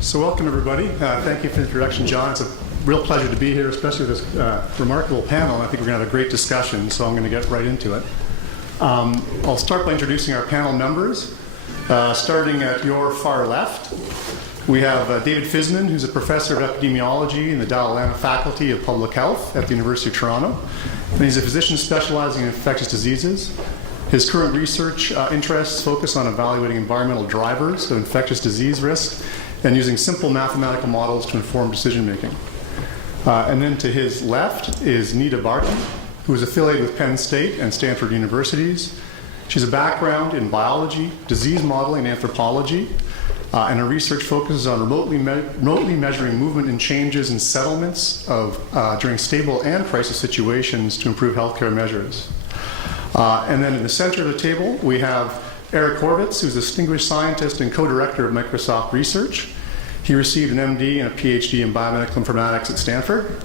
So welcome, everybody. Thank you for the introduction, John. It's a real pleasure to be here, especially with this remarkable panel. I think we're going to have a great discussion, so I'm going to get right into it. I'll start by introducing our panel members. Starting at your far left, we have David Fisman, who's a professor of epidemiology in the Dalhousie Faculty of Public Health at the University of Toronto. And he's a physician specializing in infectious diseases. His current research interests focus on evaluating environmental drivers of infectious disease risk and using simple mathematical models to inform decision making. And then to his left is Nita, who is affiliated with Penn State and Stanford Universities. She has a background in biology, disease modeling, and anthropology, and her research focuses on remotely measuring movement and changes in settlements during stable and crisis situations to improve healthcare measures. And then in the center of the table, we have Eric Horvitz, who's a distinguished scientist and co-director of Microsoft Research. He received an MD and a PhD in biomedical informatics at Stanford.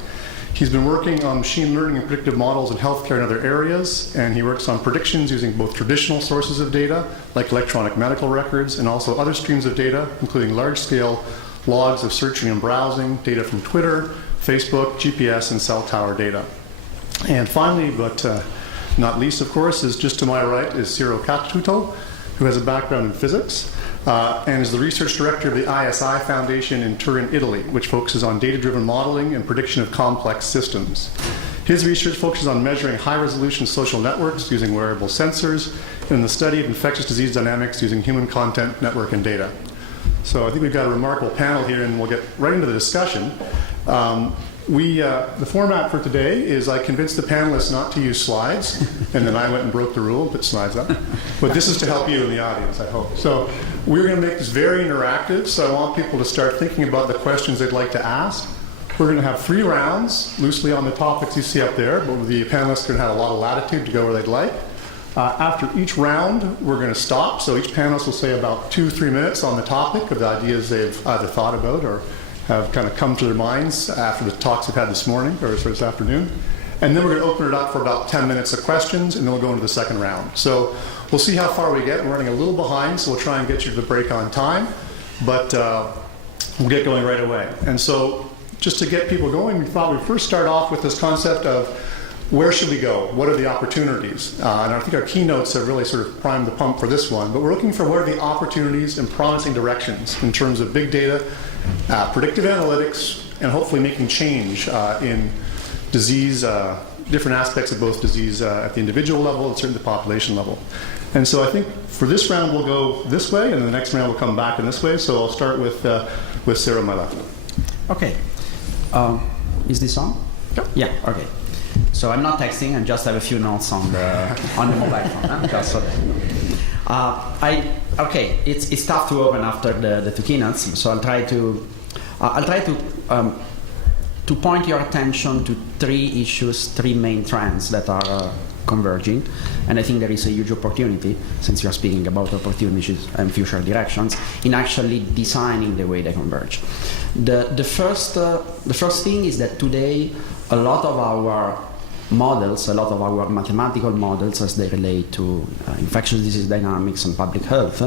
He's been working on machine learning and predictive models in healthcare and other areas, and he works on predictions using both traditional sources of data, like electronic medical records, and also other streams of data, including large-scale logs of searching and browsing, data from Twitter, Facebook, GPS, and cell tower data. And finally, but not least, of course, is just to my right is Ciro, who has a background in physics and is the research director of the ISI Foundation in Turin, Italy, which focuses on data-driven modeling and prediction of complex systems. His research focuses on measuring high-resolution social networks using wearable sensors and the study of infectious disease dynamics using human content, network, and data. So I think we've got a remarkable panel here, and we'll get right into the discussion. The format for today is I convinced the panelists not to use slides, and then I went and broke the rule and put slides up. But this is to help you in the audience, I hope. So we're going to make this very interactive, so I want people to start thinking about the questions they'd like to ask. We're going to have 3 rounds, loosely on the topics you see up there, but the panelists are going to have a lot of latitude to go where they'd like. After each round, we're going to stop, so each panelist will say about 2-3 minutes on the topic of the ideas they've either thought about or have kind of come to their minds after the talks they've had this morning or this afternoon. And then we're going to open it up for about 10 minutes of questions, and then we'll go into the second round. So we'll see how far we get. We're running a little behind, so we'll try and get you to the break on time, but we'll get going right away. And so just to get people going, we thought we'd first start off with this concept of where should we go? What are the opportunities? And I think our keynotes have really sort of primed the pump for this one, but we're looking for what are the opportunities and promising directions in terms of big data, predictive analytics, and hopefully making change in disease, different aspects of both disease at the individual level and certainly the population level. And so I think for this round we'll go this way, and then the next round we'll come back in this way. So I'll start with Ciro on my left. Okay. Is this on? Yep. Yeah. Okay. So I'm not texting. I just have a few notes on the mobile phone. Just so okay. It's tough to open after the 2 keynotes, so I'll try to point your attention to 3 issues, 3 main trends that are converging, and I think there is a huge opportunity, since you're speaking about opportunities and future directions, in actually designing the way they converge. The first thing is that today a lot of our models, a lot of our mathematical models as they relate to infectious disease dynamics and public health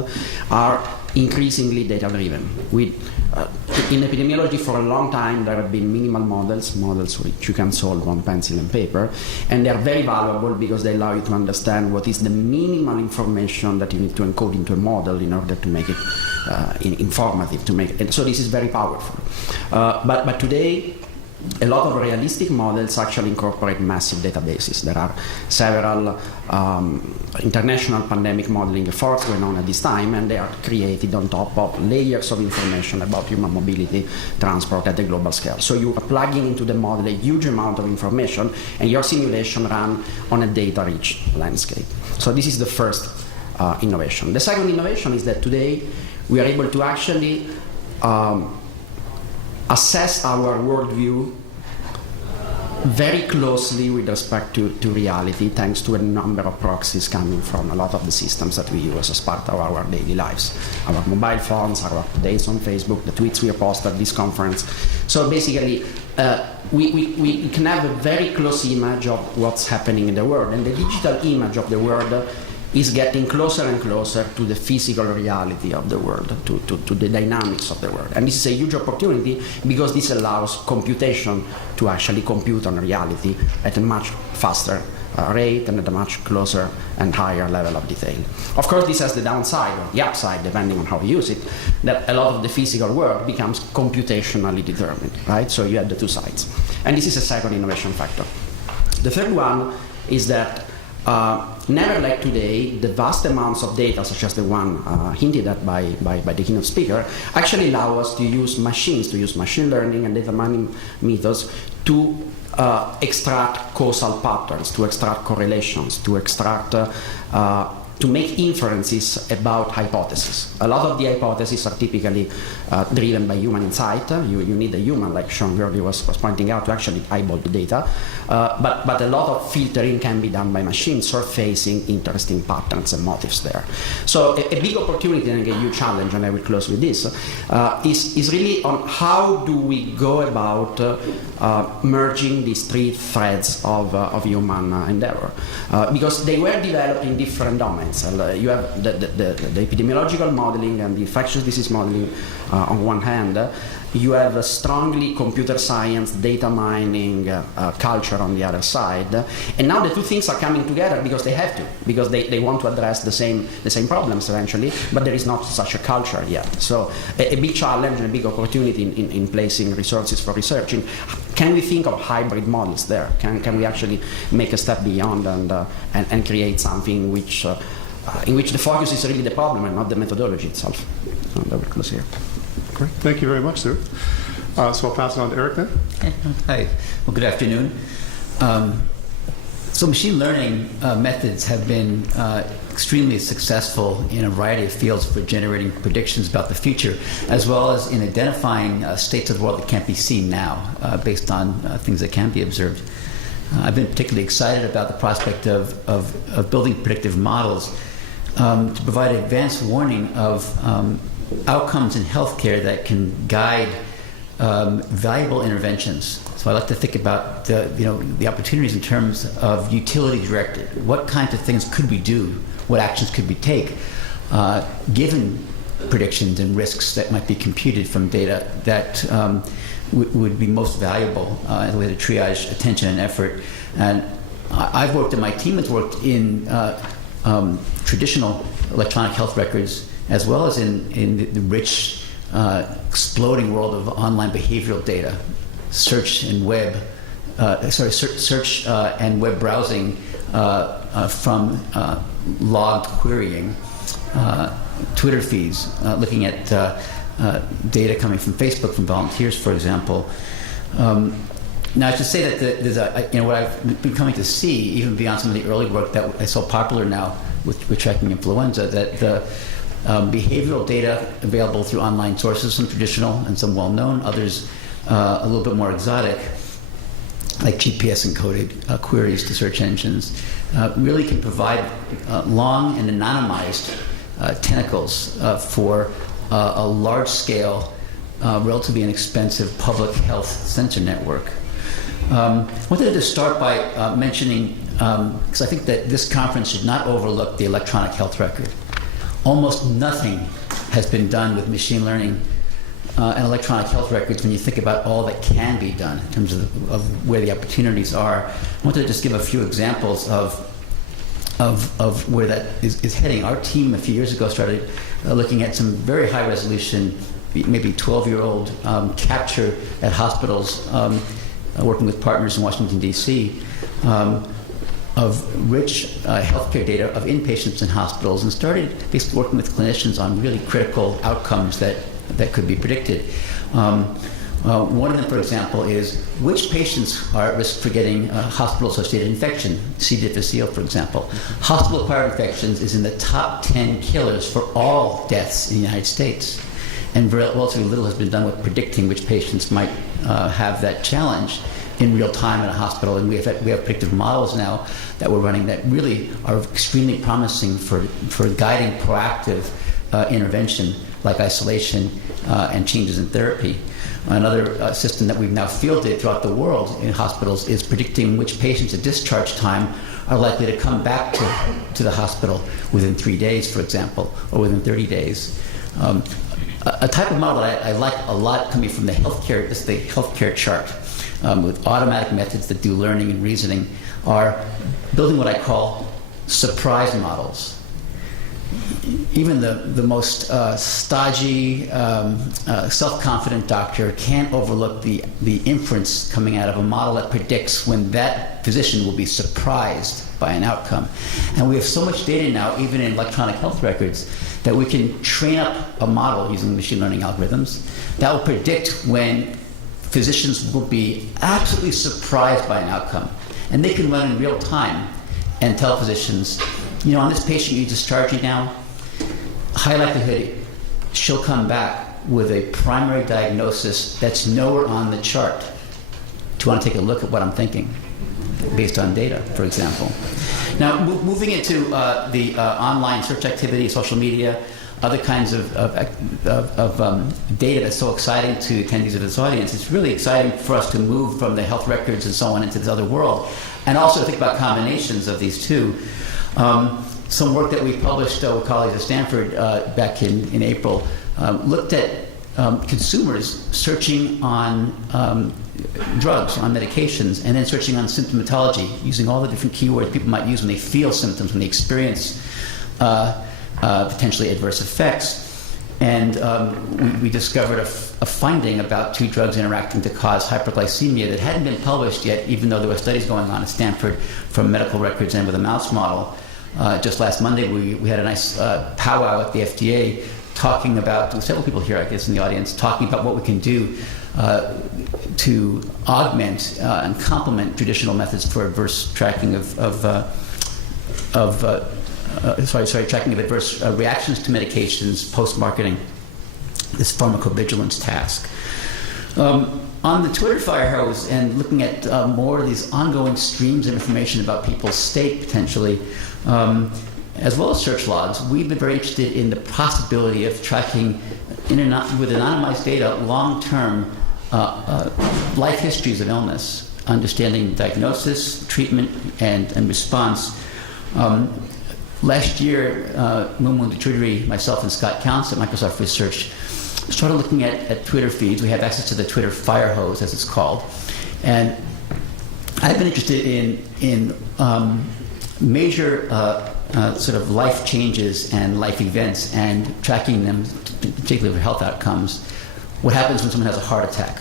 are increasingly data-driven. In epidemiology for a long time there have been minimal models which you can solve on pencil and paper, and they are very valuable because they allow you to understand what is the minimal information that you need to encode into a model in order to make it informative, and so this is very powerful. But today a lot of realistic models actually incorporate massive databases. There are several international pandemic modeling efforts going on at this time, and they are created on top of layers of information about human mobility, transport at the global scale. So you are plugging into the model a huge amount of information, and your simulation runs on a data-rich landscape. So this is the first innovation. The second innovation is that today we are able to actually assess our worldview very closely with respect to reality, thanks to a number of proxies coming from a lot of the systems that we use as part of our daily lives. Our mobile phones, our updates on Facebook, the tweets we post at this conference. So basically, we can have a very close image of what's happening in the world, and the digital image of the world is getting closer and closer to the physical reality of the world, to the dynamics of the world. And this is a huge opportunity because this allows computation to actually compute on reality at a much faster rate and at a much closer and higher level of detail. Of course, this has the downside, or the upside, depending on how you use it, that a lot of the physical world becomes computationally determined, right? So you have the two sides. And this is a second innovation factor. The third one is that never like today, the vast amounts of data, such as the one hinted at by the keynote speaker, actually allow us to use machines, to use machine learning and data mining methods to extract causal patterns, to extract correlations, to extract, to make inferences about hypotheses. A lot of the hypotheses are typically driven by human insight. You need a human, like Sean earlier was pointing out, to actually eyeball the data. But a lot of filtering can be done by machines, surfacing interesting patterns and motifs there. So a big opportunity and a huge challenge, and I will close with this, is really on how do we go about merging these three threads of human endeavor. Because they were developed in different domains. You have the epidemiological modeling and the infectious disease modeling on one hand. You have a strongly computer science, data mining culture on the other side. And now the two things are coming together because they have to, because they want to address the same problems eventually, but there is not such a culture yet. So a big challenge and a big opportunity in placing resources for researching. Can we think of hybrid models there? Can we actually make a step beyond and create something which in which the focus is really the problem and not the methodology itself? So that will close here. Great. Thank you very much, sir. So I'll pass it on to Eric then. Hi. Well, good afternoon. So machine learning methods have been extremely successful in a variety of fields for generating predictions about the future, as well as in identifying states of the world that can't be seen now based on things that can be observed. I've been particularly excited about the prospect of building predictive models to provide advanced warning of outcomes in healthcare that can guide valuable interventions. So I like to think about the opportunities in terms of utility directed. What kinds of things could we do? What actions could we take given predictions and risks that might be computed from data that would be most valuable as a way to triage attention and effort. And I've worked, and my team has worked in traditional electronic health records, as well as in the rich, exploding world of online behavioral data, search and web browsing from logged querying, Twitter feeds, looking at data coming from Facebook from volunteers, for example. Now, I should say that there's what I've been coming to see, even beyond some of the early work that is so popular now with tracking influenza, that the behavioral data available through online sources, some traditional and some well-known, others a little bit more exotic, like GPS-encoded queries to search engines, really can provide long and anonymized tentacles for a large-scale, relatively inexpensive public health sensor network. I wanted to start by mentioning, because I think that this conference should not overlook the electronic health record. Almost nothing has been done with machine learning and electronic health records when you think about all that can be done in terms of where the opportunities are. I wanted to just give a few examples of where that is heading. Our team a few years ago started looking at some very high resolution, maybe 12-year-old capture at hospitals, working with partners in Washington, D.C., of rich healthcare data of inpatients in hospitals, and started basically working with clinicians on really critical outcomes that could be predicted. One of them, for example, is which patients are at risk for getting hospital-associated infection, C. difficile, for example. Hospital-acquired infections is in the top 10 killers for all deaths in the United States. And relatively little has been done with predicting which patients might have that challenge in real time in a hospital. And we have predictive models now that we're running that really are extremely promising for guiding proactive intervention, like isolation and changes in therapy. Another system that we've now fielded throughout the world in hospitals is predicting which patients at discharge time are likely to come back to the hospital within 3 days, for example, or within 30 days. A type of model that I like a lot coming from the healthcare is the healthcare chart, with automatic methods that do learning and reasoning, are building what I call surprise models. Even the most stodgy, self-confident doctor can't overlook the inference coming out of a model that predicts when that physician will be surprised by an outcome. And we have so much data now, even in electronic health records, that we can train up a model using machine learning algorithms that will predict when physicians will be absolutely surprised by an outcome. And they can run in real time and tell physicians, you know, on this patient you're discharging now, high likelihood she'll come back with a primary diagnosis that's nowhere on the chart. Do you want to take a look at what I'm thinking, based on data, for example? Now, moving into the online search activity, social media, other kinds of data that's so exciting to attendees of this audience, it's really exciting for us to move from the health records and so on into this other world, and also think about combinations of these two. Some work that we published with colleagues at Stanford back in April looked at consumers searching on drugs, on medications, and then searching on symptomatology, using all the different keywords people might use when they feel symptoms, when they experience potentially adverse effects. And we discovered a finding about 2 drugs interacting to cause hyperglycemia that hadn't been published yet, even though there were studies going on at Stanford from medical records and with a mouse model. Just last Monday, we had a nice powwow at the FDA talking about, several people here, I guess, in the audience, talking about what we can do to augment and complement traditional methods for adverse tracking tracking of adverse reactions to medications post-marketing, this pharmacovigilance task. On the Twitter fire hose and looking at more of these ongoing streams of information about people's state, potentially, as well as search logs, we've been very interested in the possibility of tracking, with anonymized data, long-term life histories of illness, understanding diagnosis, treatment, and response. Last year, Mumu Chudri, myself, and Scott Counts at Microsoft Research started looking at Twitter feeds. We have access to the Twitter fire hose, as it's called. And I've been interested in major sort of life changes and life events and tracking them, particularly for health outcomes. What happens when someone has a heart attack,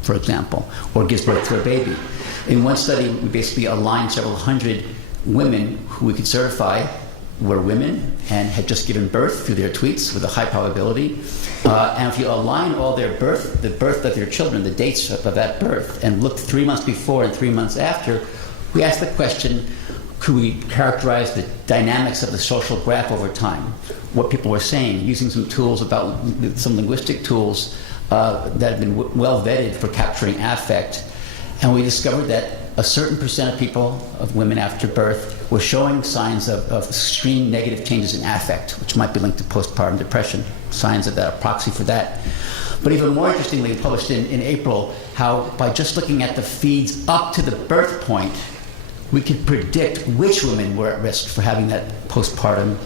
for example, or gives birth to a baby? In one study, we basically aligned several hundred women who we could certify were women and had just given birth through their tweets with a high probability. And if you align all their birth, the birth of their children, the dates of that birth, and look 3 months before and 3 months after, we asked the question, could we characterize the dynamics of the social graph over time? What people were saying, using some tools some linguistic tools that have been well vetted for capturing affect. And we discovered that a certain percent of people, of women after birth, were showing signs of extreme negative changes in affect, which might be linked to postpartum depression, signs of that, a proxy for that. But even more interestingly, we published in April how by just looking at the feeds up to the birth point, we could predict which women were at risk for having that postpartum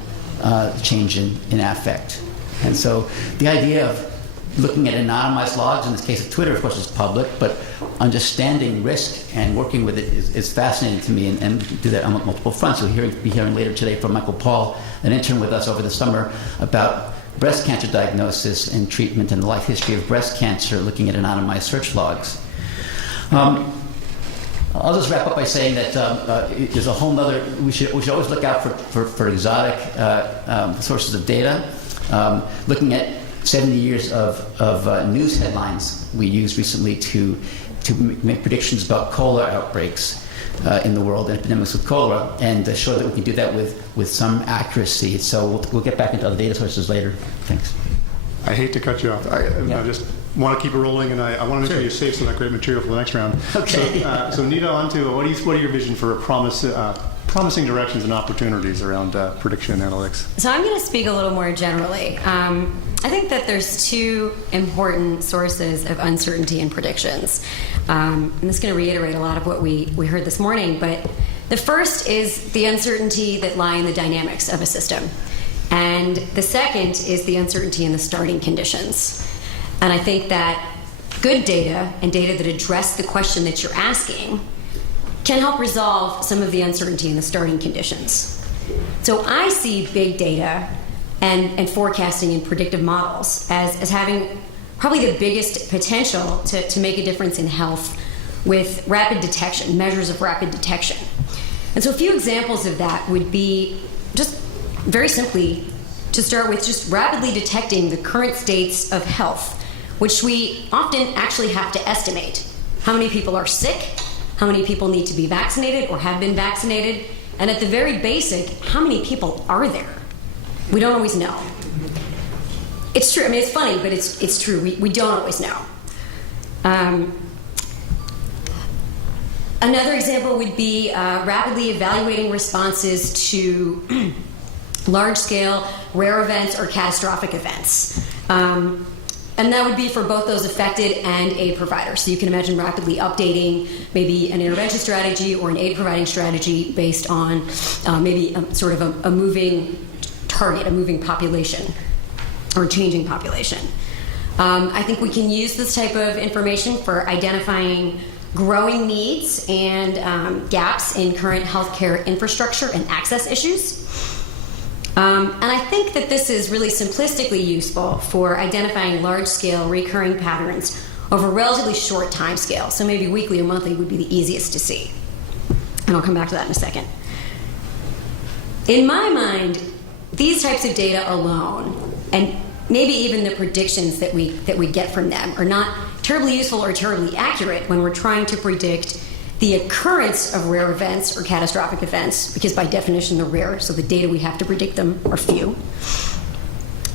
change in affect. And so the idea of looking at anonymized logs, in this case of Twitter, of course, is public, but understanding risk and working with it is fascinating to me, and do that on multiple fronts. You'll be hearing later today from Michael Paul, an intern with us over the summer, about breast cancer diagnosis and treatment and the life history of breast cancer, looking at anonymized search logs. I'll just wrap up by saying that there's a whole nother, we should always look out for exotic sources of data. Looking at 70 years of news headlines we used recently to make predictions about cholera outbreaks in the world, epidemics with cholera, and show that we can do that with some accuracy. So we'll get back into other data sources later. Thanks. I hate to cut you off. I just want to keep it rolling, and I want to make sure you save some of that great material for the next round. Okay. So Nita, on to what are your vision for promising directions and opportunities around prediction analytics? So I'm going to speak a little more generally. I think that there's 2 important sources of uncertainty in predictions. And this is going to reiterate a lot of what we heard this morning, but The first is the uncertainty that lie in the dynamics of a system. And the second is the uncertainty in the starting conditions. And I think that good data and data that address the question that you're asking can help resolve some of the uncertainty in the starting conditions. So I see big data and forecasting and predictive models as having probably the biggest potential to make a difference in health with rapid detection, measures of rapid detection. And so a few examples of that would be just very simply to start with just rapidly detecting the current states of health, which we often actually have to estimate. How many people are sick? How many people need to be vaccinated or have been vaccinated? And at the very basic, how many people are there? We don't always know. It's true. I mean, it's funny, but it's true. We don't always know. Another example would be rapidly evaluating responses to large-scale rare events or catastrophic events. And that would be for both those affected and aid providers. So you can imagine rapidly updating maybe an intervention strategy or an aid providing strategy based on maybe sort of a moving target, a moving population or changing population. I think we can use this type of information for identifying growing needs and gaps in current healthcare infrastructure and access issues. And I think that this is really simplistically useful for identifying large-scale recurring patterns over a relatively short time scale. So maybe weekly or monthly would be the easiest to see. And I'll come back to that in a second. In my mind, these types of data alone, and maybe even the predictions that we get from them, are not terribly useful or terribly accurate when we're trying to predict the occurrence of rare events or catastrophic events, because by definition they're rare, so the data we have to predict them are few.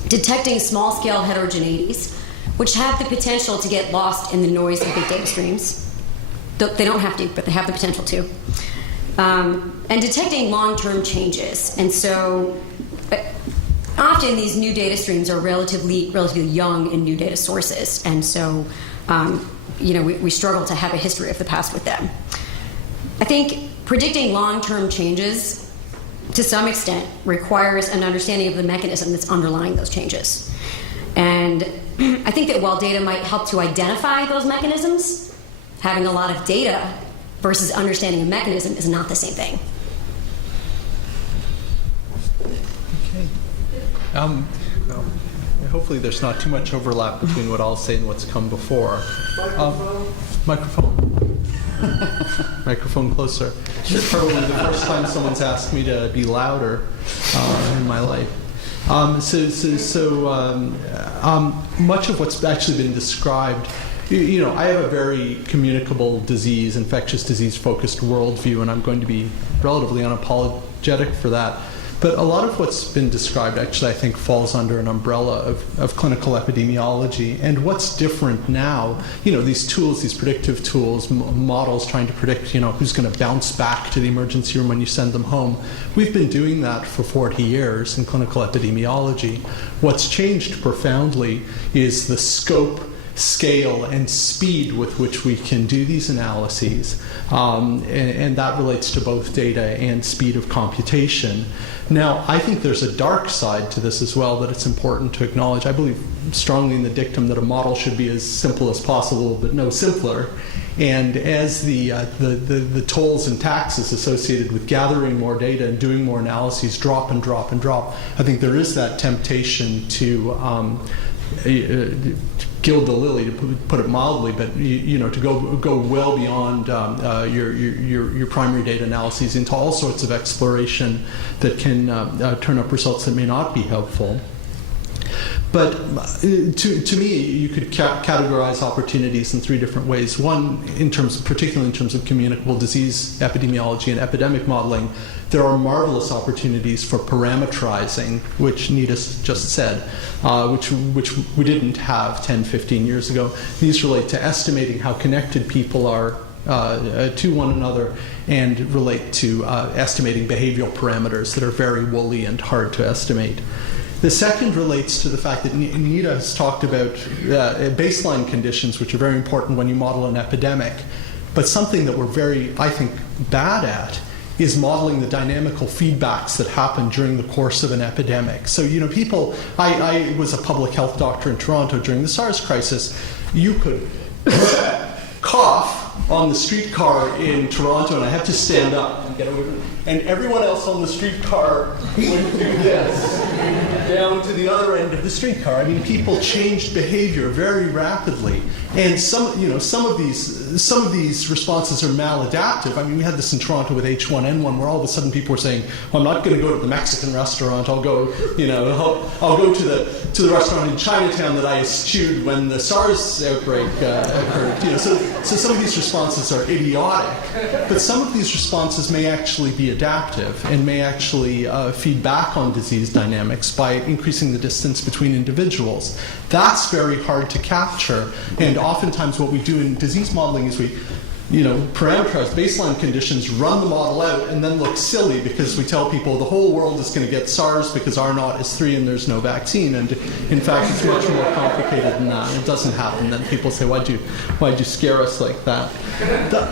Detecting small-scale heterogeneities, which have the potential to get lost in the noise of big data streams. They don't have to, but they have the potential to. And detecting long-term changes. And so often these new data streams are relatively young in new data sources, and so we struggle to have a history of the past with them. I think predicting long-term changes, to some extent, requires an understanding of the mechanism that's underlying those changes. And I think that while data might help to identify those mechanisms, having a lot of data versus understanding a mechanism is not the same thing. Okay. Well, hopefully there's not too much overlap between what I'll say and what's come before. Microphone. Microphone closer. It's probably the first time someone's asked me to be louder in my life. Much of what's actually been described, I have a very communicable disease, infectious disease-focused worldview, and I'm going to be relatively unapologetic for that. But a lot of what's been described actually, I think, falls under an umbrella of clinical epidemiology. And what's different now, these tools, these predictive tools, models trying to predict, who's going to bounce back to the emergency room when you send them home. We've been doing that for 40 years in clinical epidemiology. What's changed profoundly is the scope, scale, and speed with which we can do these analyses. And that relates to both data and speed of computation. Now, I think there's a dark side to this as well that it's important to acknowledge. I believe strongly in the dictum that a model should be as simple as possible, but no simpler. And as the tolls and taxes associated with gathering more data and doing more analyses drop and drop and drop, I think there is that temptation to gild the lily, to put it mildly, but to go well beyond your primary data analyses into all sorts of exploration that can turn up results that may not be helpful. But to me, you could categorize opportunities in three different ways. One, particularly in terms of communicable disease epidemiology and epidemic modeling, there are marvelous opportunities for parameterizing, which Nita just said, which we didn't have 10, 15 years ago. These relate to estimating how connected people are to one another, and relate to estimating behavioral parameters that are very woolly and hard to estimate. The second relates to the fact that Nita has talked about baseline conditions, which are very important when you model an epidemic. But something that we're very, I think, bad at is modeling the dynamical feedbacks that happen during the course of an epidemic. So, people, I was a public health doctor in Toronto during the SARS crisis. You could cough on the streetcar in Toronto, and I have to stand up and get over, and everyone else on the streetcar would do this down to the other end of the streetcar. I mean, people changed behavior very rapidly, and some of these responses are maladaptive. I mean, we had this in Toronto with H1N1, where all of a sudden people were saying, well, I'm not going to go to the Mexican restaurant. I'll go, I'll go to the restaurant in Chinatown that I eschewed when the SARS outbreak occurred. So some of these responses are idiotic, but some of these responses may actually be adaptive and may actually feed back on disease dynamics by increasing the distance between individuals. That's very hard to capture, and oftentimes what we do in disease modeling is we parameterize baseline conditions, run the model out, and then look silly because we tell people the whole world is going to get SARS because R naught is 3 and there's no vaccine. And in fact, it's much more complicated than that. It doesn't happen. Then people say, why'd you scare us like that?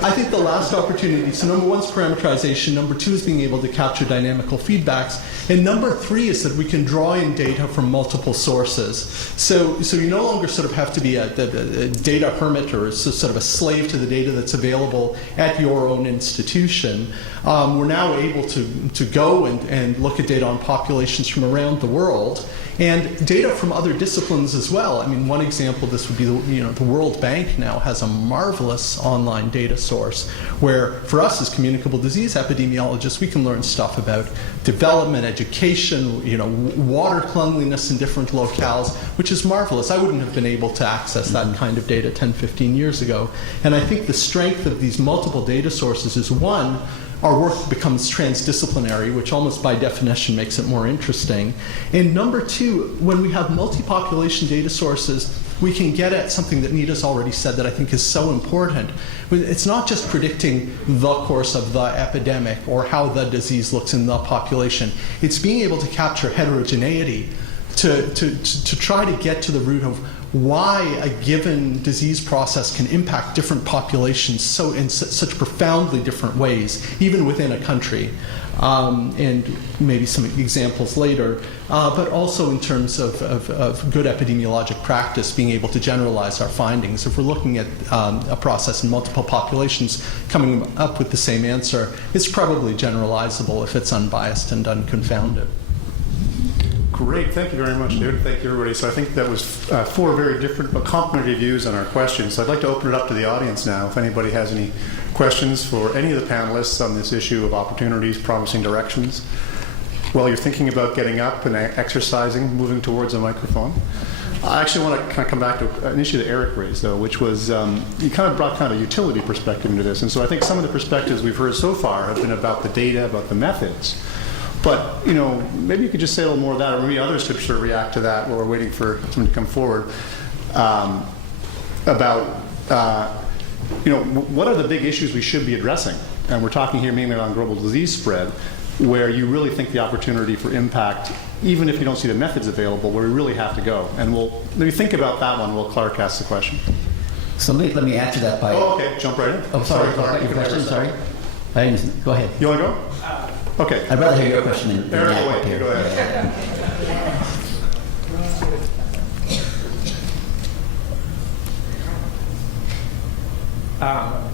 I think the last opportunity, so number 1 is parameterization, number 2 is being able to capture dynamical feedbacks, and number 3 is that we can draw in data from multiple sources. So you no longer sort of have to be a data hermit or sort of a slave to the data that's available at your own institution. We're now able to go and look at data on populations from around the world and data from other disciplines as well. I mean, one example of this would be the World Bank now has a marvelous online data source where, for us as communicable disease epidemiologists, we can learn stuff about development, education, water cleanliness in different locales, which is marvelous. I wouldn't have been able to access that kind of data 10, 15 years ago. And I think the strength of these multiple data sources is, one, our work becomes transdisciplinary, which almost by definition makes it more interesting. And number 2, when we have multi-population data sources, we can get at something that Nita's already said that I think is so important. It's not just predicting the course of the epidemic or how the disease looks in the population. It's being able to capture heterogeneity to try to get to the root of why a given disease process can impact different populations in such profoundly different ways, even within a country. And maybe some examples later, but also in terms of good epidemiologic practice, being able to generalize our findings. If we're looking at a process in multiple populations coming up with the same answer, it's probably generalizable if it's unbiased and unconfounded. Great, thank you very much, David. Thank you, everybody. So I think that was 4 very different but complementary views on our questions. So I'd like to open it up to the audience now. If anybody has any questions for any of the panelists on this issue of opportunities, promising directions, while you're thinking about getting up and exercising, moving towards a microphone. I actually want to kind of come back to an issue that Eric raised, though, which was you kind of brought kind of a utility perspective into this. And so I think some of the perspectives we've heard so far have been about the data, about the methods. But, maybe you could just say a little more of that, or maybe others could sort of react to that while we're waiting for someone to come forward, about, what are the big issues we should be addressing? And we're talking here mainly on global disease spread, where you really think the opportunity for impact, even if you don't see the methods available, where we really have to go. And we'll maybe think about that one while Clark asks the question. So let me answer that by... Oh, okay. Jump right in. Oh, sorry. Clark. Your question, sorry. Go ahead. You want to go? Okay. I'd rather hear your question than Eric, that wait, up here. go ahead.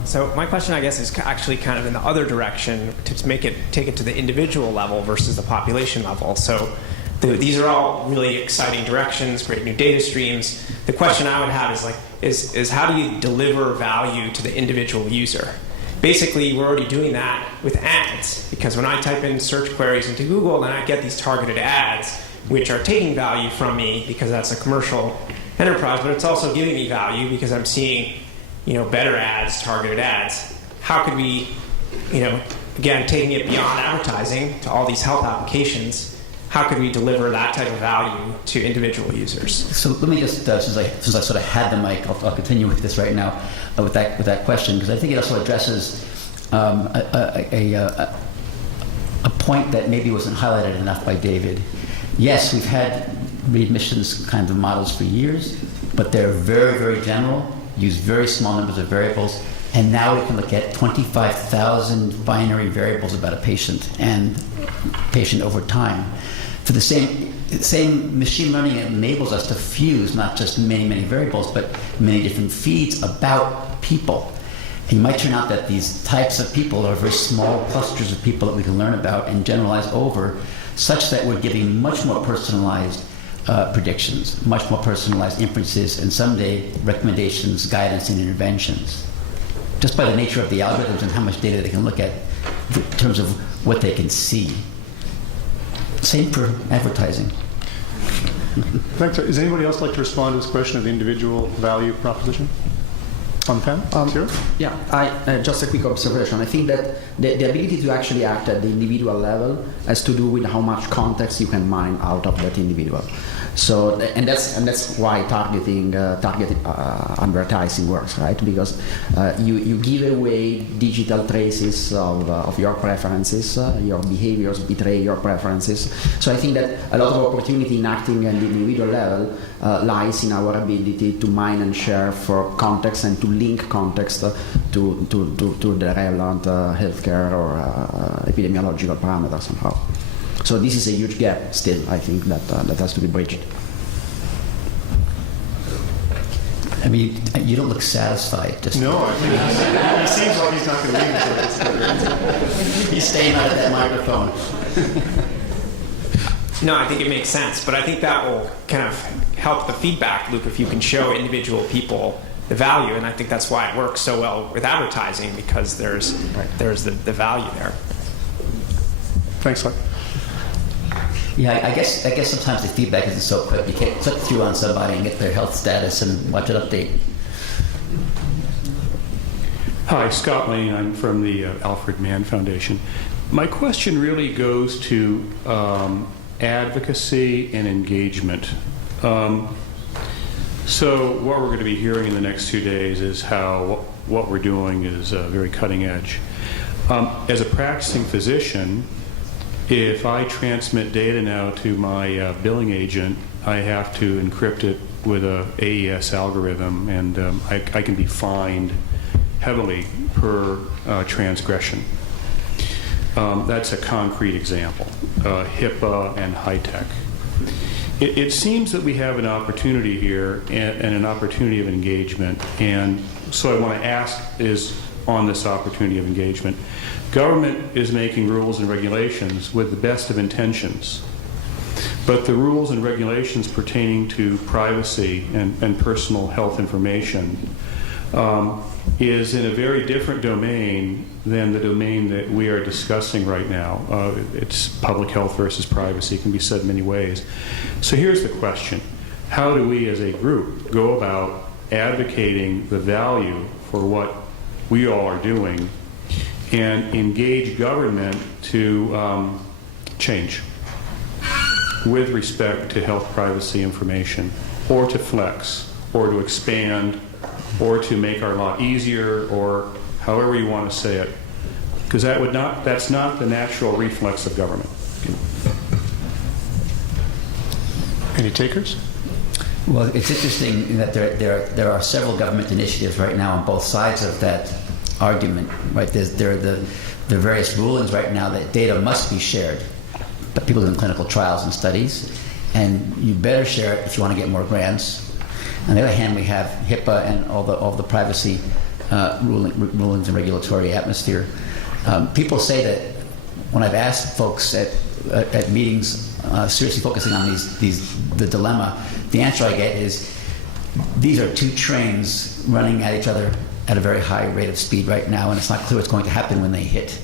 So my question, I guess, is actually kind of in the other direction to take it to the individual level versus the population level. So these are all really exciting directions, great new data streams. The question I would have is how do you deliver value to the individual user? Basically, we're already doing that with ads, because when I type in search queries into Google, then I get these targeted ads, which are taking value from me because that's a commercial enterprise, but it's also giving me value because I'm seeing, better ads, targeted ads. How could we, again, taking it beyond advertising to all these health applications, how could we deliver that type of value to individual users? So let me just, since I sort of had the mic, I'll continue with this right now with that question, because I think it also addresses a point that maybe wasn't highlighted enough by David. Yes, we've had readmissions kinds of models for years, but they're very, very general, use very small numbers of variables, And now we can look at 25,000 binary variables about a patient and patient over time. For the same machine learning enables us to fuse not just many variables, but many different feeds about people. And you might turn out that these types of people are very small clusters of people that we can learn about and generalize over, such that we're giving much more personalized predictions, much more personalized inferences, and someday recommendations, guidance, and interventions. Just by the nature of the algorithms and how much data they can look at in terms of what they can see. Same for advertising. Thanks. Does anybody else like to respond to this question of the individual value proposition? On the panel? Ciro? Yeah, just a quick observation. I think that the ability to actually act at the individual level has to do with how much context you can mine out of that individual. So, and that's why targeted advertising works, right? Because you give away digital traces of your preferences, your behaviors betray your preferences. So I think that a lot of opportunity in acting at the individual level lies in our ability to mine and share for context and to link context to the relevant healthcare or epidemiological parameters somehow. So this is a huge gap still, I think, that has to be bridged. I mean, you don't look satisfied. Just No, I think he seems like he's not going to leave until he's staying out of that microphone. No, I think it makes sense, but I think that will kind of help the feedback loop if you can show individual people the value, and I think that's why it works so well with advertising, because there's the value there. Thanks, Larry. Yeah, I guess sometimes the feedback isn't so quick. You can't click through on somebody and get their health status and watch it update. Hi, Scott Lane. I'm from the Alfred Mann Foundation. My question really goes to advocacy and engagement. So what we're going to be hearing in the next 2 days is how what we're doing is very cutting edge. As a practicing physician, if I transmit data now to my billing agent, I have to encrypt it with a AES algorithm, and I can be fined heavily per transgression. That's a concrete example, HIPAA and high tech. It seems that we have an opportunity here and an opportunity of engagement, and so I want to ask is on this opportunity of engagement. Government is making rules and regulations with the best of intentions, but the rules and regulations pertaining to privacy and personal health information is in a very different domain than the domain that we are discussing right now. It's public health versus privacy. It can be said many ways. So here's the question. How do we as a group go about advocating the value for what we all are doing and engage government to change with respect to health privacy information, or to flex, or to expand, or to make our law easier, or however you want to say it, because that's not the natural reflex of government. Any takers? Well, it's interesting that there are several government initiatives right now on both sides of that argument. Right, there are the various rulings right now that data must be shared, but people doing clinical trials and studies, and you better share it if you want to get more grants. On the other hand, we have HIPAA and all the privacy rulings and regulatory atmosphere. People say that when I've asked folks at meetings seriously focusing on the dilemma, the answer I get is these are two trains running at each other at a very high rate of speed right now, and it's not clear what's going to happen when they hit.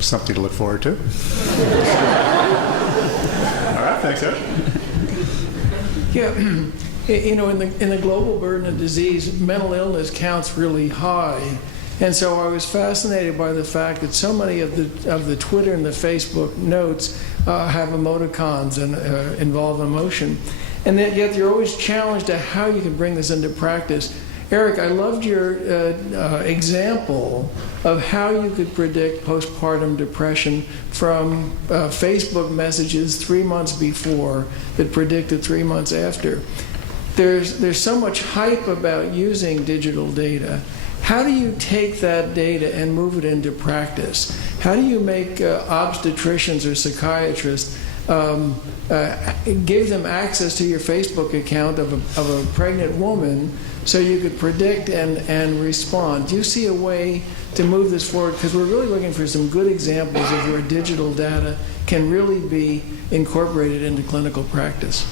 Something to look forward to. All right, thanks, Ed. Yeah, you know, in the global burden of disease, mental illness counts really high, and so I was fascinated by the fact that so many of the Twitter and the Facebook notes have emoticons and involve emotion, and yet you're always challenged to how you can bring this into practice. Eric, I loved your example of how you could predict postpartum depression from Facebook messages 3 months before that predicted 3 months after. there's so much hype about using digital data. How do you take that data and move it into practice? How do you make obstetricians or psychiatrists give them access to your Facebook account of a pregnant woman so you could predict and respond? Do you see a way to move this forward? Because we're really looking for some good examples of where digital data can really be incorporated into clinical practice.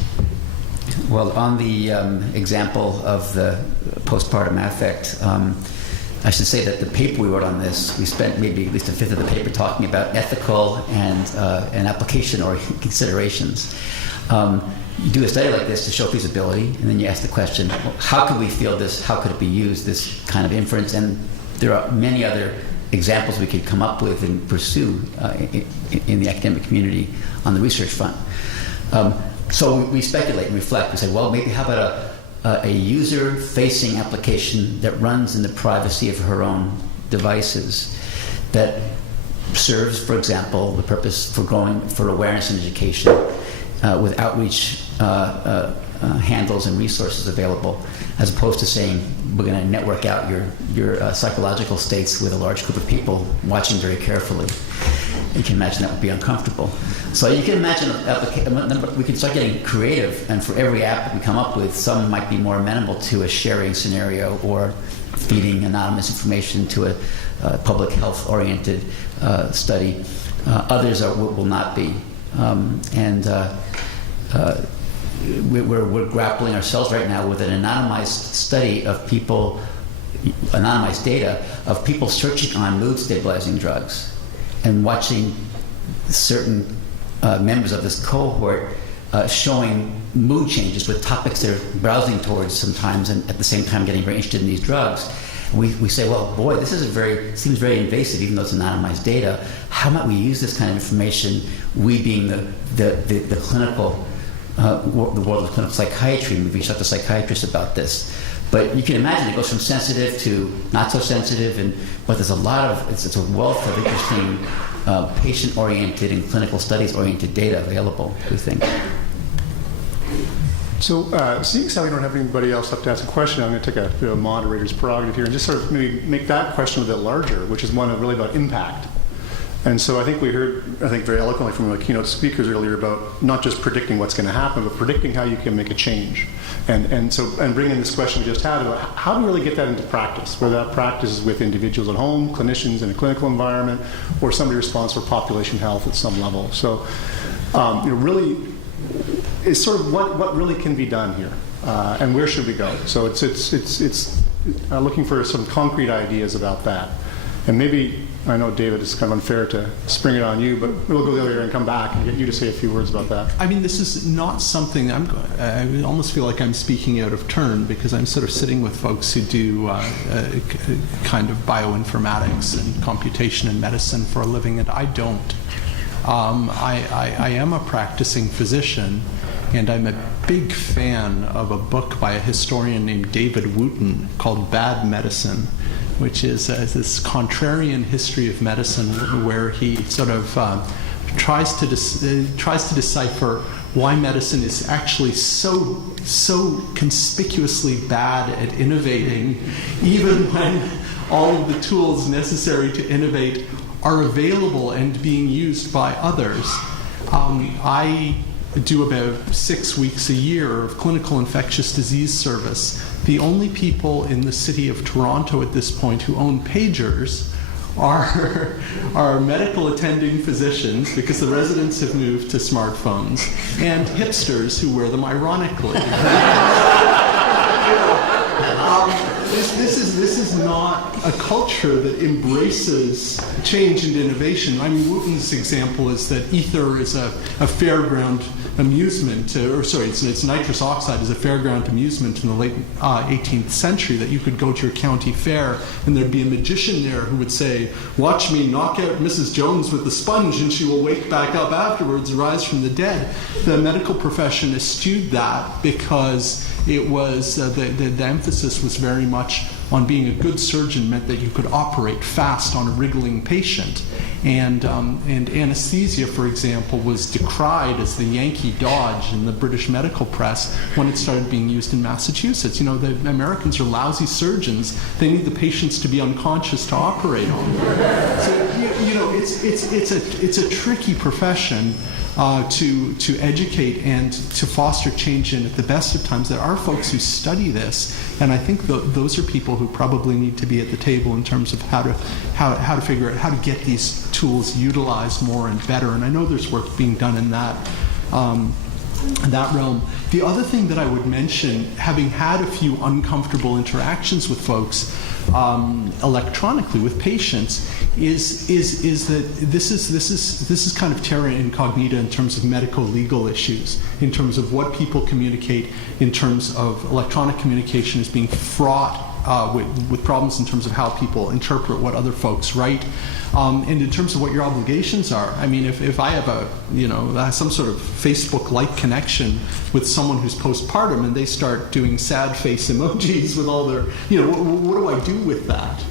Well, on the example of the postpartum affect, I should say that the paper we wrote on this, we spent maybe at least a fifth of the paper talking about ethical and application or considerations. You do a study like this to show feasibility, and then you ask the question, well, how could we field this? How could it be used, this kind of inference? And there are many other examples we could come up with and pursue in the academic community on the research front. So we speculate and reflect. We say, well, maybe how about a user-facing application that runs in the privacy of her own devices that serves, for example, the purpose for awareness and education with outreach handles and resources available, as opposed to saying we're going to network out your psychological states with a large group of people watching very carefully. You can imagine that would be uncomfortable. So you can imagine we can start getting creative, and for every app that we come up with, some might be more amenable to a sharing scenario or feeding anonymous information to a public health-oriented study. Others will not be. We're grappling ourselves right now with an anonymized study of people, anonymized data of people searching on mood-stabilizing drugs and watching certain members of this cohort showing mood changes with topics they're browsing towards sometimes, and at the same time getting very interested in these drugs. We say, well, boy, this seems very invasive, even though it's anonymized data. How might we use this kind of information? We being the clinical, the world of clinical psychiatry, and we've reached out to psychiatrists about this. But you can imagine it goes from sensitive to not so sensitive, but there's a lot of, it's a wealth of interesting patient-oriented and clinical studies-oriented data available, we think. So, seeing as how we don't have anybody else up to ask a question, I'm going to take a bit of moderator's prerogative here and just sort of maybe make that question a bit larger, which is one really about impact. And so I think we heard, very eloquently from the keynote speakers earlier about not just predicting what's going to happen, but predicting how you can make a change. And bring in this question we just had about how do we really get that into practice, whether that practice is with individuals at home, clinicians in a clinical environment, or somebody responsible for population health at some level. So, really, it's sort of what really can be done here, and where should we go? So it's looking for some concrete ideas about that, and maybe. I know, David, it's kind of unfair to spring it on you, but we'll go the other way and come back and get you to say a few words about that. I mean, this is not something, I almost feel like I'm speaking out of turn because I'm sort of sitting with folks who do kind of bioinformatics and computation and medicine for a living, and I don't. I am a practicing physician, and I'm a big fan of a book by a historian named David Wooten called Bad Medicine, which is this contrarian history of medicine where he sort of tries to decipher why medicine is actually so conspicuously bad at innovating, even when all of the tools necessary to innovate are available and being used by others. I do about 6 weeks a year of clinical infectious disease service. The only people in the city of Toronto at this point who own pagers are medical attending physicians, because the residents have moved to smartphones, and hipsters who wear them ironically. This is not a culture that embraces change and innovation. I mean, Wooten's example is that ether is a fairground amusement, it's nitrous oxide is a fairground amusement in the late 18th century, that you could go to your county fair and there'd be a magician there who would say, "Watch me knock out Mrs. Jones with the sponge and she will wake back up afterwards, rise from the dead." The medical profession eschewed that because it was, the emphasis was very much on being a good surgeon meant that you could operate fast on a wriggling patient. And anesthesia, for example, was decried as the Yankee Dodge in the British medical press when it started being used in Massachusetts. You know, the Americans are lousy surgeons. They need the patients to be unconscious to operate on them. So, you know, it's a tricky profession to educate and to foster change in at the best of times. There are folks who study this, and I think those are people who probably need to be at the table in terms of how to figure out how to get these tools utilized more and better. And I know there's work being done in that realm. The other thing that I would mention, having had a few uncomfortable interactions with folks electronically with patients, is that this is kind of terra incognita in terms of medical legal issues, in terms of what people communicate, in terms of electronic communication as being fraught with problems in terms of how people interpret what other folks write, and in terms of what your obligations are. I mean, if I have some sort of Facebook-like connection with someone who's postpartum and they start doing sad face emojis with all their, what do I do with that?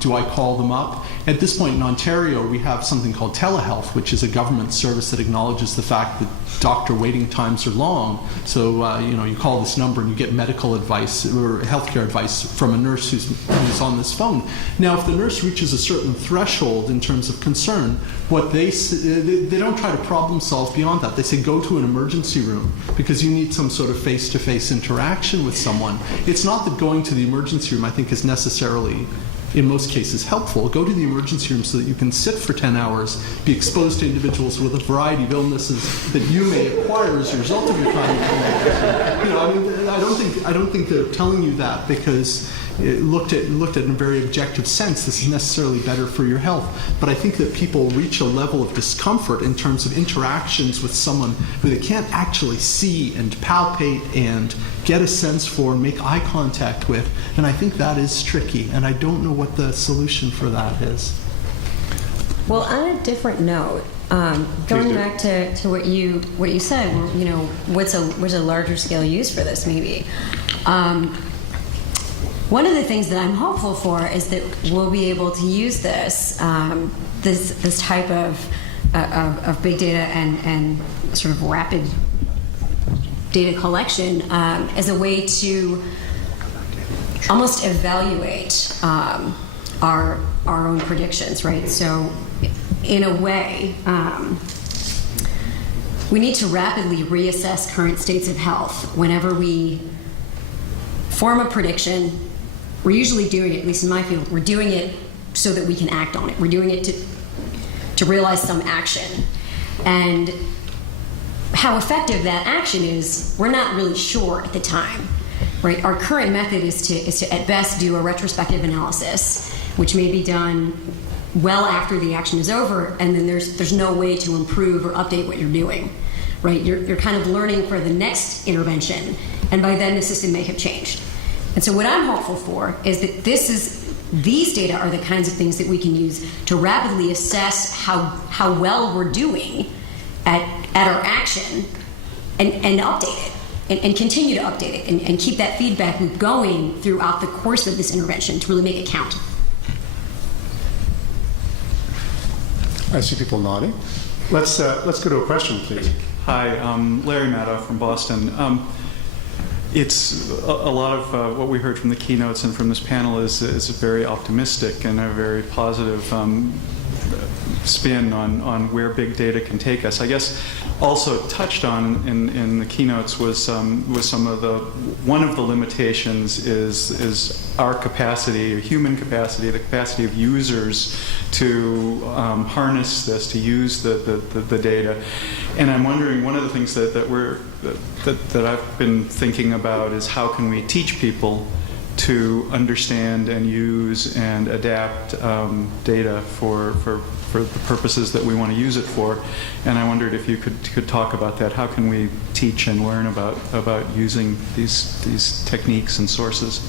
Do I call them up? At this point in Ontario, we have something called telehealth, which is a government service that acknowledges the fact that doctor waiting times are long. So, you call this number and you get medical advice or healthcare advice from a nurse who's on this phone. Now, if the nurse reaches a certain threshold in terms of concern, what they don't try to problem solve beyond that. They say, go to an emergency room because you need some sort of face-to-face interaction with someone. It's not that going to the emergency room, I think, is necessarily, in most cases, helpful. Go to the emergency room so that you can sit for 10 hours, be exposed to individuals with a variety of illnesses that you may acquire as a result of your time in the emergency. I don't think they're telling you that because it looked at in a very objective sense, this is necessarily better for your health. But I think that people reach a level of discomfort in terms of interactions with someone who they can't actually see and palpate and get a sense for and make eye contact with. And I think that is tricky, and I don't know what the solution for that is. Well, on a different note, going back to what you said, what's a larger scale use for this maybe? One of the things that I'm hopeful for is that we'll be able to use this this type of big data and sort of rapid data collection as a way to almost evaluate our own predictions, right? So, in a way, we need to rapidly reassess current states of health whenever we form a prediction. We're usually doing it, at least in my field, we're doing it so that we can act on it. We're doing it to realize some action. And how effective that action is, we're not really sure at the time, right? Our current method is to at best do a retrospective analysis, which may be done well after the action is over, and then there's no way to improve or update what you're doing, right? You're kind of learning for the next intervention, and by then the system may have changed. And so what I'm hopeful for is that these data are the kinds of things that we can use to rapidly assess how well we're doing at our action and update it and continue to update it and keep that feedback loop going throughout the course of this intervention to really make it count. I see people nodding. Let's go to a question, please. Hi, Larry Madoff from Boston. It's a lot of what we heard from the keynotes and from this panel is very optimistic and a very positive spin on where big data can take us. I guess also touched on in the keynotes was some of one of the limitations is our capacity, human capacity, the capacity of users to harness this, to use the data. And I'm wondering, one of the things that I've been thinking about is how can we teach people to understand and use and adapt data for the purposes that we want to use it for. And I wondered if you could talk about that. How can we teach and learn about using these techniques and sources?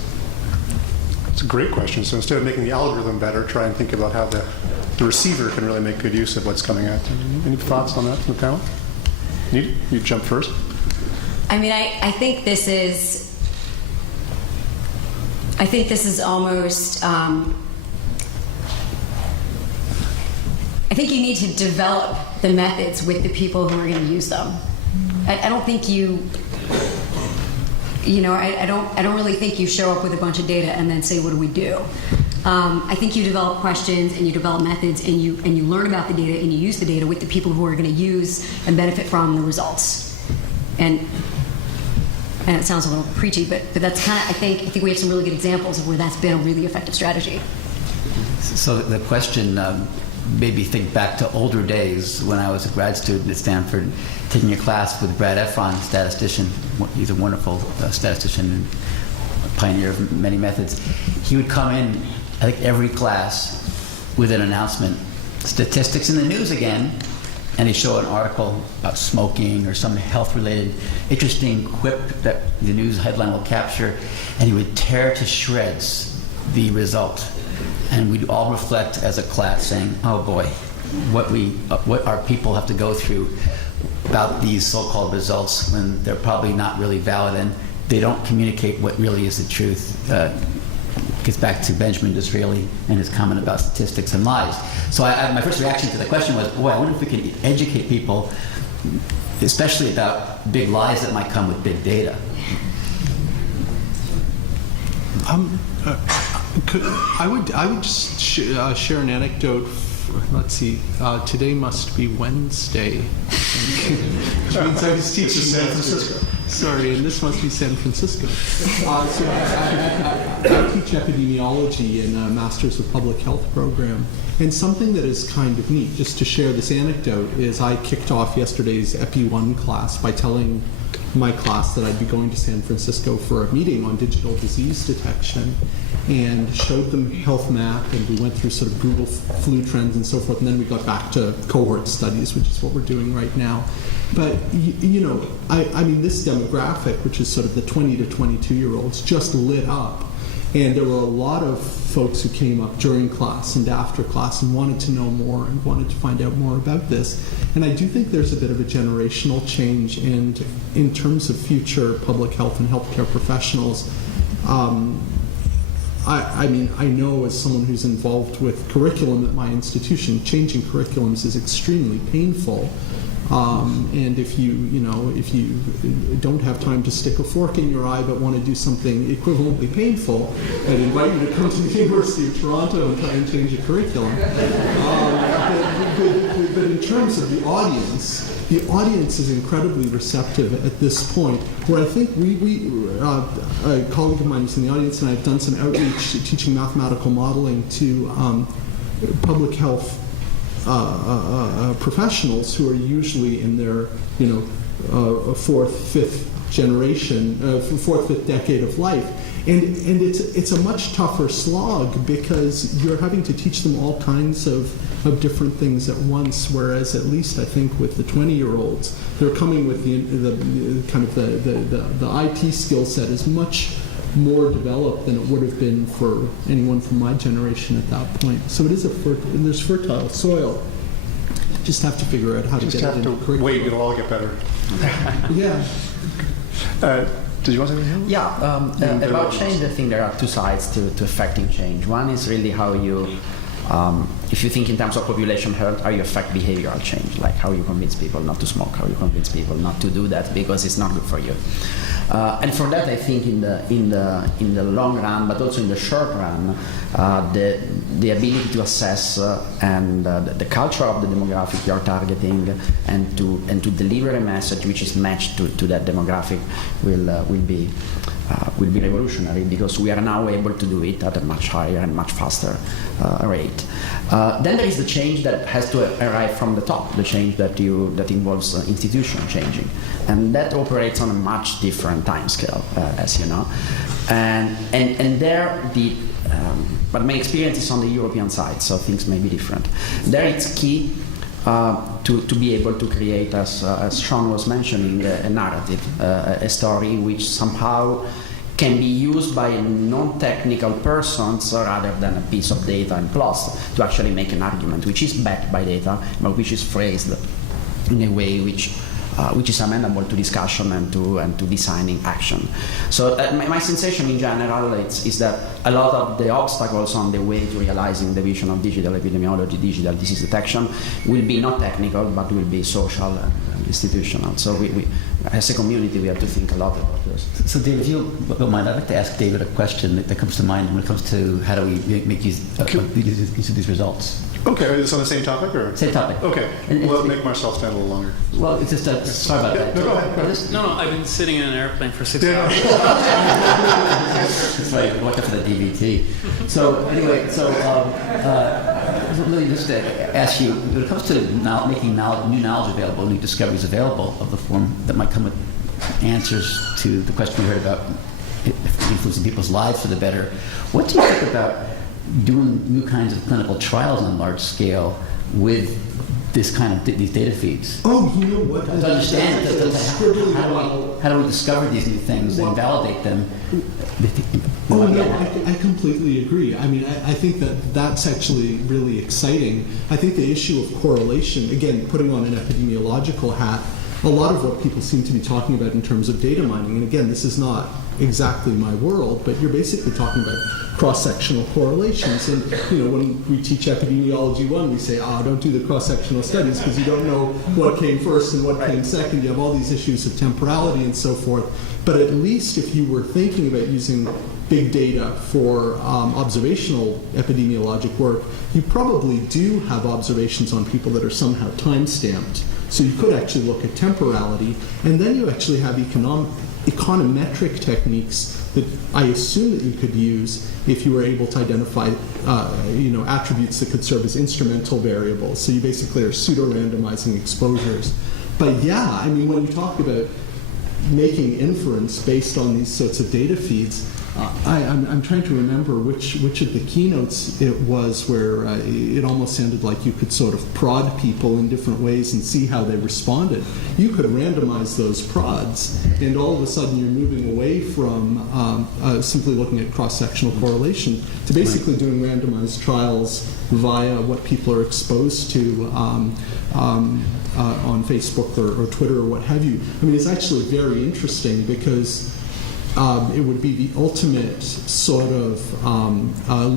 It's a great question. So instead of making the algorithm better, try and think about how the receiver can really make good use of what's coming at them. Any thoughts on that from the panel? Nita, you jump first. I mean, I think this is I think this is almost, I think you need to develop the methods with the people who are going to use them. I don't think I don't really think you show up with a bunch of data and then say, what do we do? I think you develop questions and you develop methods and you learn about the data and you use the data with the people who are going to use and benefit from the results. And it sounds a little preachy, but that's kind of, I think we have some really good examples of where that's been a really effective strategy. So the question made me think back to older days when I was a grad student at Stanford, taking a class with Brad Efron, statistician. He's a wonderful statistician and pioneer of many methods. He would come in, I think, every class with an announcement, statistics in the news again, and he'd show an article about smoking or some health-related interesting quip that the news headline will capture, and he would tear to shreds the result. And we'd all reflect as a class saying, oh boy, what our people have to go through about these so-called results when they're probably not really valid and they don't communicate what really is the truth. Gets back to Benjamin Disraeli and his comment about statistics and lies. So my first reaction to the question was, boy, I wonder if we could educate people, especially about big lies that might come with big data. I would just share an anecdote. Let's see. Today must be Wednesday, which means I was teaching San Francisco. Sorry, and this must be San Francisco. So I teach epidemiology in a Masters of Public Health program, and something that is kind of neat, just to share this anecdote, is I kicked off yesterday's Epi 1 class by telling my class that I'd be going to San Francisco for a meeting on digital disease detection, and showed them health map, and we went through sort of Google flu trends and so forth, and then we got back to cohort studies, which is what we're doing right now. But I mean, this demographic, which is sort of the 20 to 22-year-olds, just lit up. And there were a lot of folks who came up during class and after class and wanted to know more and wanted to find out more about this. And I do think there's a bit of a generational change in terms of future public health and healthcare professionals. I mean, I know as someone who's involved with curriculum at my institution, changing curriculums is extremely painful. And if you don't have time to stick a fork in your eye but want to do something equivalently painful, I'd invite you to come to the University of Toronto and try and change your curriculum. But in terms of the audience is incredibly receptive at this point, where I think a colleague of mine who's in the audience and I have done some outreach teaching mathematical modeling to public health professionals who are usually in their, fourth, fifth decade of life, and it's a much tougher slog because you're having to teach them all kinds of different things at once. Whereas at least I think with the 20-year-olds, they're coming with the IT skill set is much more developed than it would have been for anyone from my generation at that point. So it is there's fertile soil. Just have to figure out how to get it into curriculum. Wait, it'll all get better. Yeah. Did you want to say anything? Yeah, about change, I think there are two sides to affecting change. One is really how you, if you think in terms of population health, how you affect behavioral change, like how you convince people not to smoke, how you convince people not to do that because it's not good for you. And for that, I think in the long run, but also in the short run, the ability to assess and the culture of the demographic you're targeting, and to deliver a message which is matched to that demographic will be revolutionary, because we are now able to do it at a much higher and much faster rate. Then there is the change that has to arrive from the top, the change that involves institution changing, and that operates on a much different time scale, as you know. And there but my experience is on the European side, so things may be different. There it's key to be able to create, as Sean was mentioning, a narrative, a story which somehow can be used by non-technical persons rather than a piece of data and plots to actually make an argument which is backed by data, but which is phrased in a way which which is amenable to discussion and to designing action. So my sensation in general is that a lot of the obstacles on the way to realizing the vision of digital epidemiology, digital disease detection, will be not technical, but will be social and institutional. So we as a community, we have to think a lot about this. So David, if you don't mind, I'd like to ask David a question that comes to mind when it comes to how do we make use of these results. Okay, is this on the same topic or? Same topic. Okay, well, make myself stand a little longer. Well, it's just sorry about that. No, go ahead. No, I've been sitting in an airplane for 6 hours. That's right. I looked up for the DVT. So anyway, really just to ask you, when it comes to making new knowledge available, new discoveries available of the form that might come with answers to the question we heard about influencing people's lives for the better, what do you think about doing new kinds of clinical trials on a large scale with this kind of these data feeds? Oh, you know what? To understand how do we discover these new things and validate them? Oh, no, I completely agree. I mean, I think that's actually really exciting. I think the issue of correlation, again, putting on an epidemiological hat, a lot of what people seem to be talking about in terms of data mining, and again, this is not exactly my world, but you're basically talking about cross-sectional correlations. And when we teach epidemiology 1, we say, don't do the cross-sectional studies because you don't know what came first and what came second. You have all these issues of temporality and so forth. But at least if you were thinking about using big data for observational epidemiologic work, you probably do have observations on people that are somehow time-stamped. So you could actually look at temporality, and then you actually have econometric techniques that I assume that you could use if you were able to identify attributes that could serve as instrumental variables. So you basically are pseudo-randomizing exposures. But yeah, I mean, when you talk about making inference based on these sorts of data feeds, I'm trying to remember which of the keynotes it was where it almost sounded like you could sort of prod people in different ways and see how they responded. You could randomize those prods, and all of a sudden you're moving away from simply looking at cross-sectional correlation to basically doing randomized trials via what people are exposed to on Facebook or Twitter or what have you. I mean, it's actually very interesting because it would be the ultimate sort of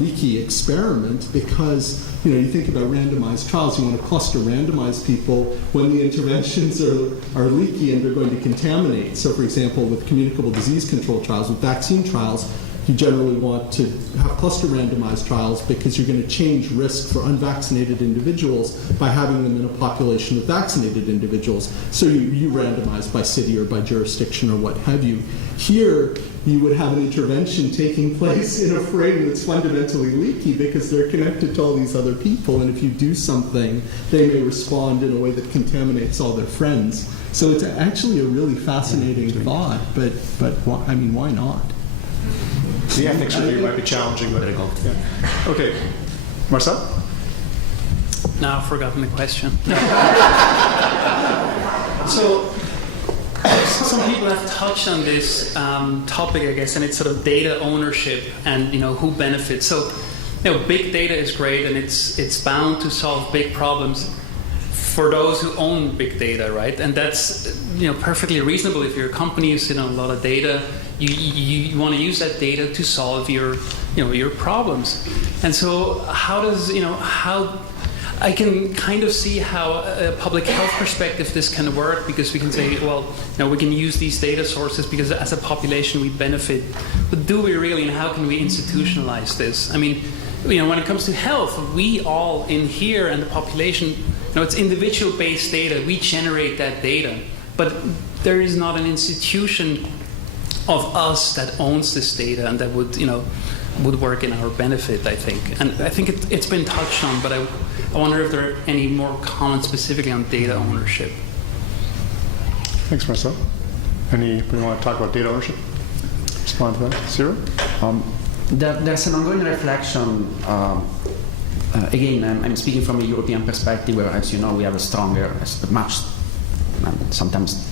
leaky experiment because, you think about randomized trials, you want to cluster randomized people when the interventions are leaky and they're going to contaminate. So, for example, with communicable disease control trials, with vaccine trials, you generally want to have cluster randomized trials because you're going to change risk for unvaccinated individuals by having them in a population of vaccinated individuals. So you randomize by city or by jurisdiction or what have you. Here, you would have an intervention taking place in a frame that's fundamentally leaky because they're connected to all these other people, and if you do something, they may respond in a way that contaminates all their friends. So it's actually a really fascinating thought, but why not? The ethics review might be challenging, but yeah. Okay, Marcel? Now I've forgotten the question. So some people have touched on this topic, I guess, and it's sort of data ownership and who benefits. So big data is great, and it's bound to solve big problems for those who own big data, right? And that's perfectly reasonable. If you're a company, you sit on a lot of data. You want to use that data to solve your problems. And so how I can kind of see how a public health perspective this can work, because we can say, well, we can use these data sources because as a population we benefit. But do we really, and how can we institutionalize this? I mean, when it comes to health, we all in here and the population, it's individual-based data. We generate that data. But there is not an institution of us that owns this data and that would work in our benefit, I think. And I think it's been touched on, but I wonder if there are any more comments specifically on data ownership. Thanks, Marcel. Anybody want to talk about data ownership? Respond to that. Ciro? There's an ongoing reflection. Again, I'm speaking from a European perspective where, as you know, we have sometimes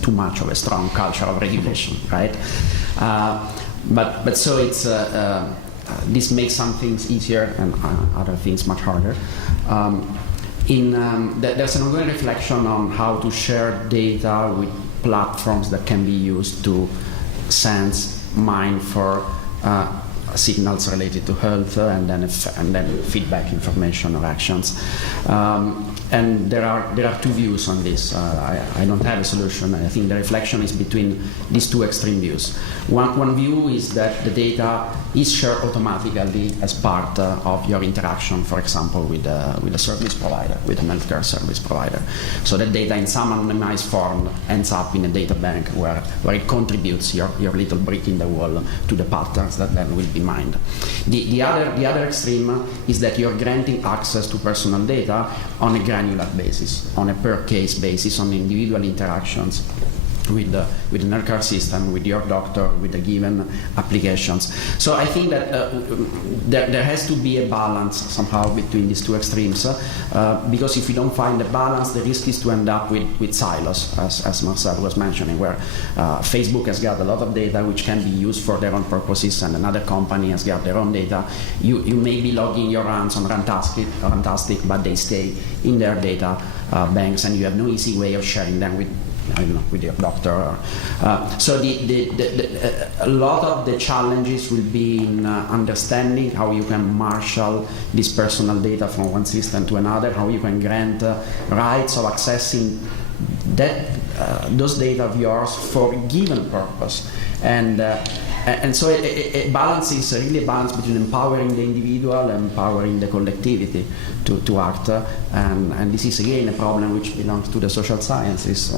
too much of a strong culture of regulation, right? But so it's this makes some things easier and other things much harder. there's an ongoing reflection on how to share data with platforms that can be used to sense, mine for signals related to health, and then feedback information or actions. And there are two views on this. I don't have a solution. I think the reflection is between these two extreme views. One view is that the data is shared automatically as part of your interaction, for example, with a service provider, with a healthcare service provider. So that data in some anonymized form ends up in a data bank where it contributes your little brick in the wall to the patterns that then will be mined. The other extreme is that you're granting access to personal data on a granular basis, on a per case basis, on individual interactions with the healthcare system, with your doctor, with the given applications. So I think that there has to be a balance somehow between these two extremes, because if you don't find a balance, the risk is to end up with silos, as Marcel was mentioning, where Facebook has got a lot of data which can be used for their own purposes, and another company has got their own data. You may be logging your runs on Runtastic, but they stay in their data banks, and you have no easy way of sharing them with your doctor. So a lot of the challenges will be in understanding how you can marshal this personal data from one system to another, how you can grant rights of accessing those data of yours for a given purpose. And so a balance is really a balance between empowering the individual and empowering the collectivity to act. And this is again a problem which belongs to the social sciences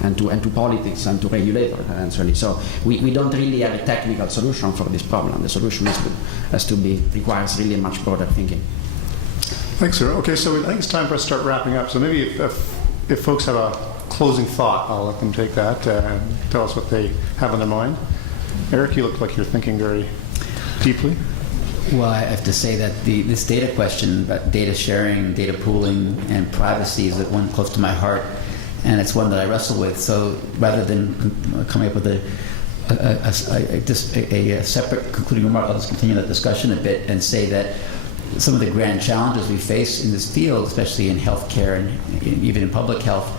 and to politics and to regulators eventually. So we don't really have a technical solution for this problem. The solution requires really much broader thinking. Thanks, Ciro. Okay, so I think it's time for us to start wrapping up. So maybe if folks have a closing thought, I'll let them take that and tell us what they have on their mind. Eric, you look like you're thinking very deeply. Well, I have to say that this data question about data sharing, data pooling, and privacy is one close to my heart, and it's one that I wrestle with. So rather than coming up with a separate concluding remark, I'll just continue that discussion a bit and say that some of the grand challenges we face in this field, especially in healthcare and even in public health,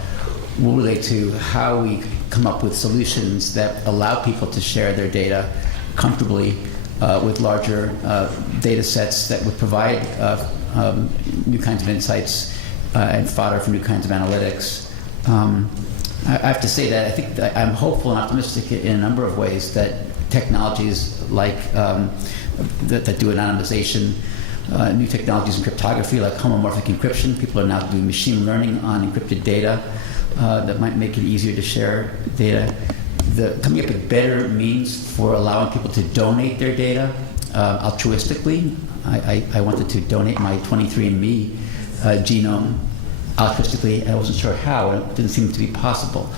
will relate to how we come up with solutions that allow people to share their data comfortably with larger data sets that would provide new kinds of insights and fodder for new kinds of analytics. I have to say that I think that I'm hopeful and optimistic in a number of ways that technologies like that do anonymization, new technologies in cryptography like homomorphic encryption, people are now doing machine learning on encrypted data that might make it easier to share data. Coming up with better means for allowing people to donate their data altruistically. I wanted to donate my 23andMe genome altruistically, and I wasn't sure how, and it didn't seem to be possible.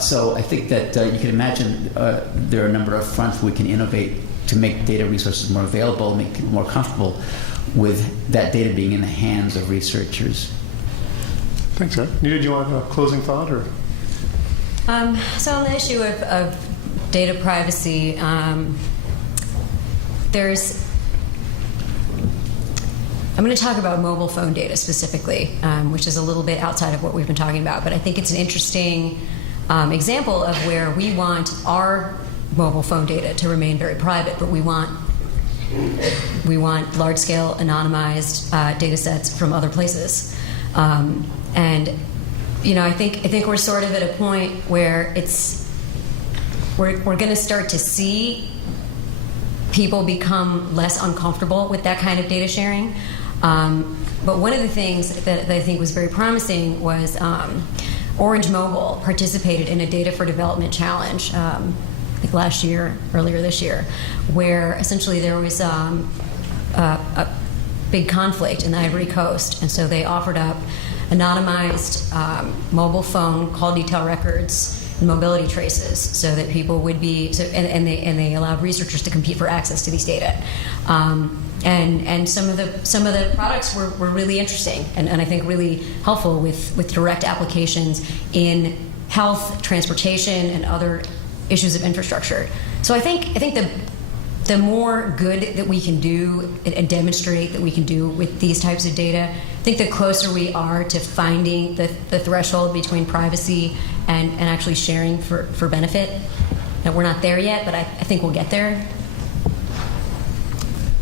So I think that you can imagine there are a number of fronts where we can innovate to make data resources more available, make people more comfortable with that data being in the hands of researchers. Thanks, Eric. Nita, do you want a closing thought? Or? So on the issue of data privacy, I'm going to talk about mobile phone data specifically, which is a little bit outside of what we've been talking about, but I think it's an interesting example of where we want our mobile phone data to remain very private, but we want large-scale anonymized data sets from other places. And I think we're sort of at a point where we're going to start to see people become less uncomfortable with that kind of data sharing. But one of the things that I think was very promising was Orange Mobile participated in a Data for Development challenge, I think earlier this year, where essentially there was a big conflict in the Ivory Coast, and so they offered up anonymized mobile phone call detail records and mobility traces, so that people would be and they allowed researchers to compete for access to these data. And some of the products were really interesting and I think really helpful with direct applications in health, transportation, and other issues of infrastructure. So I think the the more good that we can do and demonstrate that we can do with these types of data, I think the closer we are to finding the threshold between privacy and actually sharing for benefit. Now, we're not there yet, but I think we'll get there.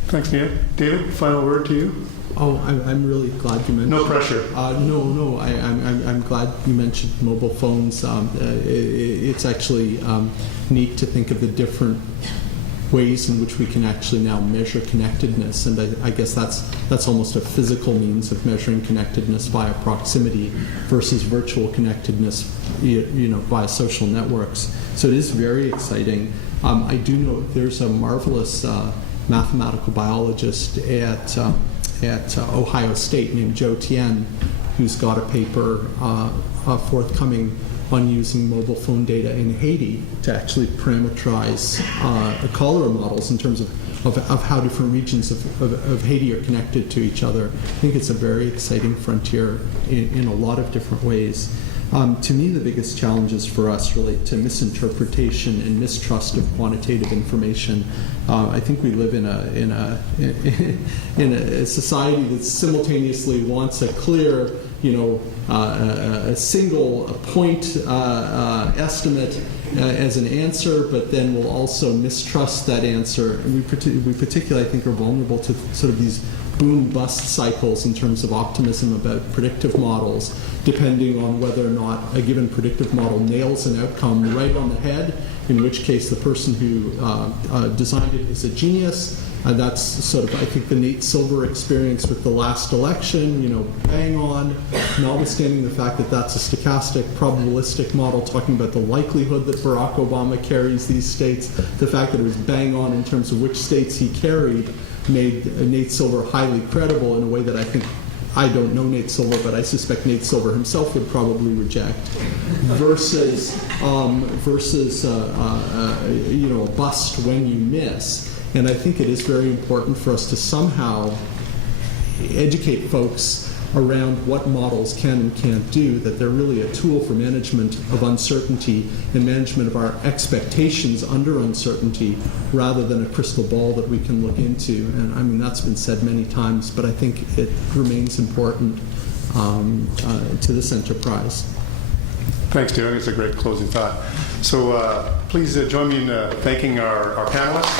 Thanks, Nita. David, final word to you. Oh, I'm really glad you mentioned. No pressure. No. I'm glad you mentioned mobile phones. It's actually neat to think of the different ways in which we can actually now measure connectedness, and I guess that's almost a physical means of measuring connectedness via proximity versus virtual connectedness, via social networks. So it is very exciting. I do know there's a marvelous mathematical biologist at Ohio State named Joe Tien, who's got a paper forthcoming on using mobile phone data in Haiti to actually parameterize cholera models in terms of how different regions of Haiti are connected to each other. I think it's a very exciting frontier in a lot of different ways. To me, the biggest challenges for us relate to misinterpretation and mistrust of quantitative information. I think we live in a society that simultaneously wants a clear, a single point estimate as an answer, but then will also mistrust that answer. And we particularly, I think, are vulnerable to sort of these boom-bust cycles in terms of optimism about predictive models, depending on whether or not a given predictive model nails an outcome right on the head, in which case the person who designed it is a genius. That's sort of, I think, the Nate Silver experience with the last election, bang on, notwithstanding the fact that that's a stochastic, probabilistic model talking about the likelihood that Barack Obama carries these states. The fact that it was bang on in terms of which states he carried made Nate Silver highly credible in a way that I don't know Nate Silver, but I suspect Nate Silver himself would probably reject, versus a bust when you miss. And I think it is very important for us to somehow educate folks around what models can and can't do, that they're really a tool for management of uncertainty and management of our expectations under uncertainty, rather than a crystal ball that we can look into. And I mean, that's been said many times, but I think it remains important to this enterprise. Thanks, David. It's a great closing thought. So please join me in thanking our panelists.